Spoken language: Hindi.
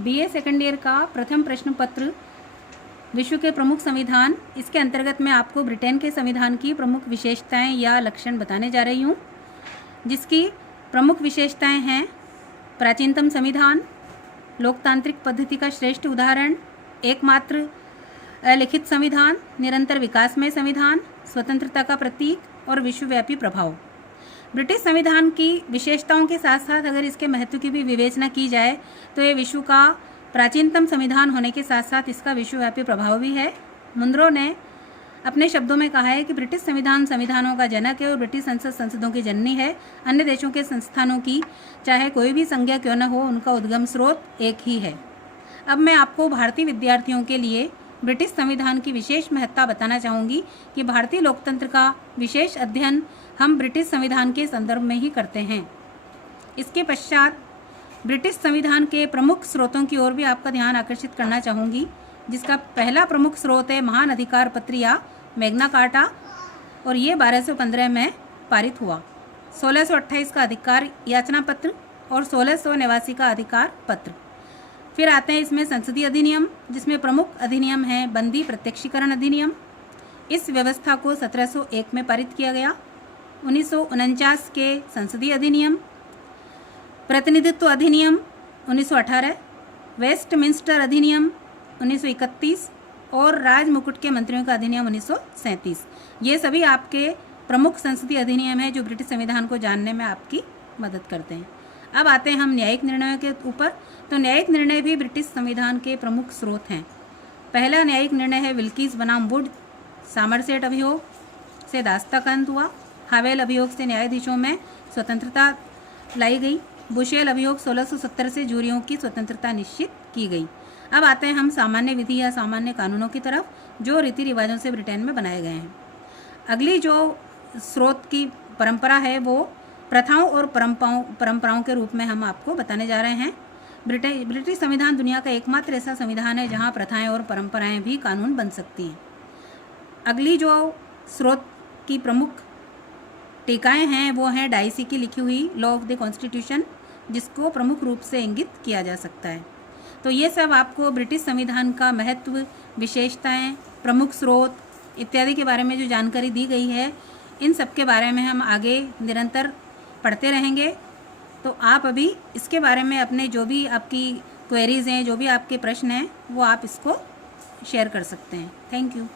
बीए सेकंड ईयर का प्रथम प्रश्न पत्र विश्व के प्रमुख संविधान। इसके अंतर्गत मैं आपको ब्रिटेन के संविधान की प्रमुख विशेषताएं या लक्षण बताने जा रही हूँ, जिसकी प्रमुख विशेषताएं हैं प्राचीनतम संविधान, लोकतांत्रिक पद्धति का श्रेष्ठ उदाहरण, एकमात्र लिखित संविधान, निरंतर विकासमय संविधान, स्वतंत्रता का प्रतीक और विश्वव्यापी प्रभाव। ब्रिटिश संविधान की विशेषताओं के साथ साथ अगर इसके महत्व की भी विवेचना की जाए तो ये विश्व का प्राचीनतम संविधान होने के साथ साथ इसका विश्वव्यापी प्रभाव भी है। मुनरो ने अपने शब्दों में कहा है कि ब्रिटिश संविधान संविधानों का जनक है और ब्रिटिश संसद संसदों की जननी है। अन्य देशों के संस्थानों की चाहे कोई भी संज्ञा क्यों न हो, उनका उद्गम स्रोत एक ही है। अब मैं आपको भारतीय विद्यार्थियों के लिए ब्रिटिश संविधान की विशेष महत्ता बताना चाहूँगी कि भारतीय लोकतंत्र का विशेष अध्ययन हम ब्रिटिश संविधान के संदर्भ में ही करते हैं। इसके पश्चात ब्रिटिश संविधान के प्रमुख स्रोतों की ओर भी आपका ध्यान आकर्षित करना चाहूँगी, जिसका पहला प्रमुख स्रोत है महान अधिकार पत्र या मैग्ना कार्टा, और ये 1215 में पारित हुआ। 1628 का अधिकार याचना पत्र और 1689 का अधिकार पत्र। फिर आते हैं इसमें संसदीय अधिनियम, जिसमें प्रमुख अधिनियम है बंदी प्रत्यक्षीकरण अधिनियम। इस व्यवस्था को 1701 में पारित किया गया। 1949 के संसदीय अधिनियम, प्रतिनिधित्व अधिनियम 1918, वेस्टमिंस्टर अधिनियम 1931 और राजमुकुट के मंत्रियों का अधिनियम 1937। ये सभी आपके प्रमुख संसदीय अधिनियम हैं जो ब्रिटिश संविधान को जानने में आपकी मदद करते हैं। अब आते हैं हम न्यायिक निर्णयों के ऊपर। तो न्यायिक निर्णय भी ब्रिटिश संविधान के प्रमुख स्रोत हैं। पहला न्यायिक निर्णय है विल्किस बनाम वुड। सामरसेट अभियोग से दास्ता का अंत हुआ। हावेल अभियोग से न्यायाधीशों में स्वतंत्रता लाई गई। बुशेल अभियोग 1670 से जूरियों की स्वतंत्रता निश्चित की गई। अब आते हैं हम सामान्य विधि या सामान्य कानूनों की तरफ, जो रीति रिवाजों से ब्रिटेन में बनाए गए हैं। अगली जो स्रोत की परंपरा है वो प्रथाओं और परंपराओं के रूप में हम आपको बताने जा रहे हैं। ब्रिटिश संविधान दुनिया का एकमात्र ऐसा संविधान है जहां प्रथाएं और परंपराएं भी कानून बन सकती हैं। अगली जो स्रोत की प्रमुख टीकाएं हैं वो हैं डाइसी की लिखी हुई लॉ ऑफ द कॉन्स्टिट्यूशन, जिसको प्रमुख रूप से इंगित किया जा सकता है। तो ये सब आपको ब्रिटिश संविधान का महत्व, विशेषताएं, प्रमुख स्रोत इत्यादि के बारे में जो जानकारी दी गई है, इन सब के बारे में हम आगे निरंतर पढ़ते रहेंगे। तो आप अभी इसके बारे में अपने जो भी आपकी क्वेरीज हैं, जो भी आपके प्रश्न हैं, वो आप इसको शेयर कर सकते हैं। Thank you.